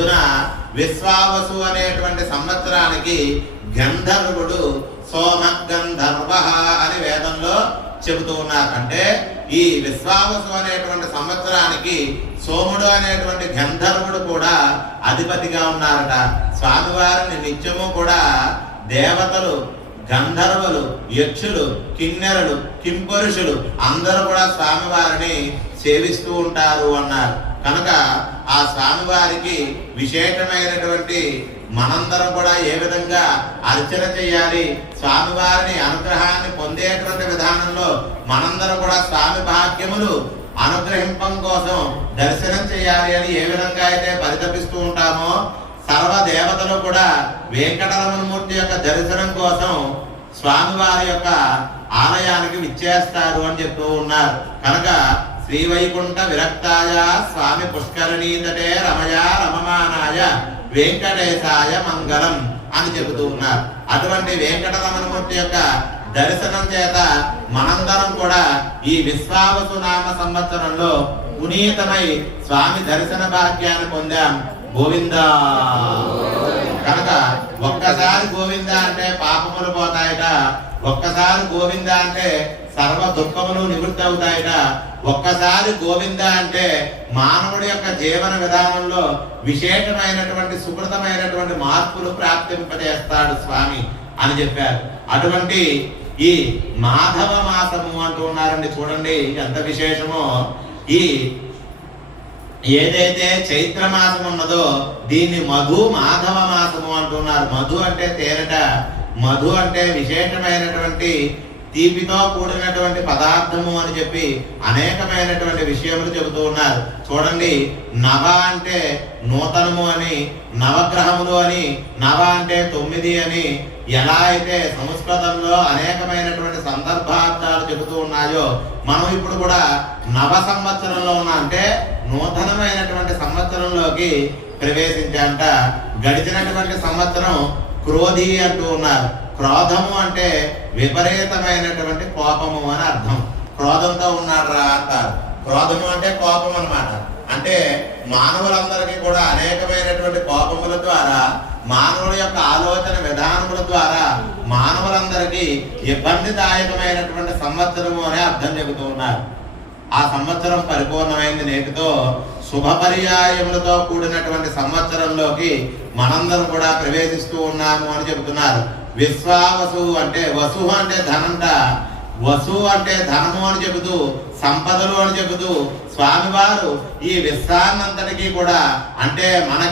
అందున విశ్వావసు అనేటువంటి సంవత్సరానికి గంధర్వుడు సోమగంధర్వ అని వేదంలో చెబుతూ ఉన్నారు. అంటే ఈ విశ్వావసు అనేటువంటి సంవత్సరానికి సోముడు అనేటువంటి గంధర్వుడు కూడా అధిపతిగా ఉన్నారట. స్వామివారిని నిత్యము కూడా దేవతలు, గంధర్వులు, యక్షులు, కిన్నెరులు, కింపురుషులు అందరూ కూడా స్వామివారిని సేవిస్తూ ఉంటారు అన్నారు. కనుక ఆ స్వామివారికి విశేషమైనటువంటి మనందరం కూడా ఏ విధంగా అర్చన చేయాలి, స్వామివారిని అనుగ్రహాన్ని పొందేటువంటి విధానంలో మనందరం కూడా స్వామి భాగ్యములు అనుగ్రహింపం కోసం దర్శనం చేయాలి అని ఏ విధంగా అయితే పరితపిస్తూ ఉంటామో, సర్వ దేవతలు కూడా వెంకటరమణమూర్తి యొక్క దర్శనం కోసం స్వామివారి యొక్క ఆలయానికి విచ్చేస్తారు అని చెప్తూ ఉన్నారు. కనుక శ్రీవైకుంఠ విరక్తాయ స్వామి పుష్కరిణీతటే రమయ రమమానాయ వెంకటేశాయ మంగళం అని చెబుతూ ఉన్నారు. అటువంటి వెంకటరమణమూర్తి యొక్క దర్శనం చేత మనందరం కూడా ఈ విశ్వావసు నామ సంవత్సరంలో పునీతమై స్వామి దర్శన భాగ్యాన్ని పొందాం. గోవింద. కనుక ఒక్కసారి గోవింద అంటే పాపములు పోతాయట, ఒక్కసారి గోవింద అంటే సర్వ దుఃఖములు నివృత్తి అవుతాయట, ఒక్కసారి గోవింద అంటే మానవుడి యొక్క జీవన విధానంలో విశేషమైనటువంటి సుకృతమైనటువంటి మార్పులు ప్రాప్తింపజేస్తాడు స్వామి అని చెప్పారు. అటువంటి ఈ మాధవ మాసము అంటూ ఉన్నారండి. చూడండి ఎంత విశేషమో. ఈ ఏదైతే చైత్ర మాసం ఉన్నదో దీన్ని మధు మాధవ మాసము అంటున్నారు. మధు అంటే తేనెట, మధు అంటే విశేషమైనటువంటి తీపితో కూడినటువంటి పదార్థము అని చెప్పి అనేకమైనటువంటి విషయములు చెబుతూ ఉన్నారు. చూడండి, నవ అంటే నూతనము అని, నవగ్రహములు అని, నవ అంటే 9 అని ఎలా అయితే సంస్కృతంలో అనేకమైనటువంటి సందర్భార్థాలు చెబుతూ ఉన్నాయో, మనం ఇప్పుడు కూడా నవ సంవత్సరంలో ఉన్న అంటే నూతనమైనటువంటి సంవత్సరంలోకి ప్రవేశించాంట. గడిచినటువంటి సంవత్సరం క్రోధి అంటూ ఉన్నారు. క్రోధము అంటే విపరీతమైనటువంటి కోపము అని అర్థం. క్రోధంతో ఉన్నాడు రా అంటారు. క్రోధము అంటే కోపం అన్నమాట. అంటే మానవులందరికీ కూడా అనేకమైనటువంటి కోపముల ద్వారా, మానవుల యొక్క ఆలోచన విధానముల ద్వారా మానవులందరికీ ఇబ్బందిదాయకమైనటువంటి సంవత్సరము అనే అర్థం చెబుతూ ఉన్నారు. ఆ సంవత్సరం పరిపూర్ణమైంది నేటితో. శుభ పర్యాయములతో కూడినటువంటి సంవత్సరంలోకి మనందరం కూడా ప్రవేశిస్తూ ఉన్నాము అని చెబుతున్నారు. విశ్వావసు అంటే వసు అంటే ధనంట, వసు అంటే ధనము అని చెబుతూ, సంపదలు అని చెబుతూ స్వామివారు ఈ విశ్వాన్నంతటికీ కూడా అంటే మనకి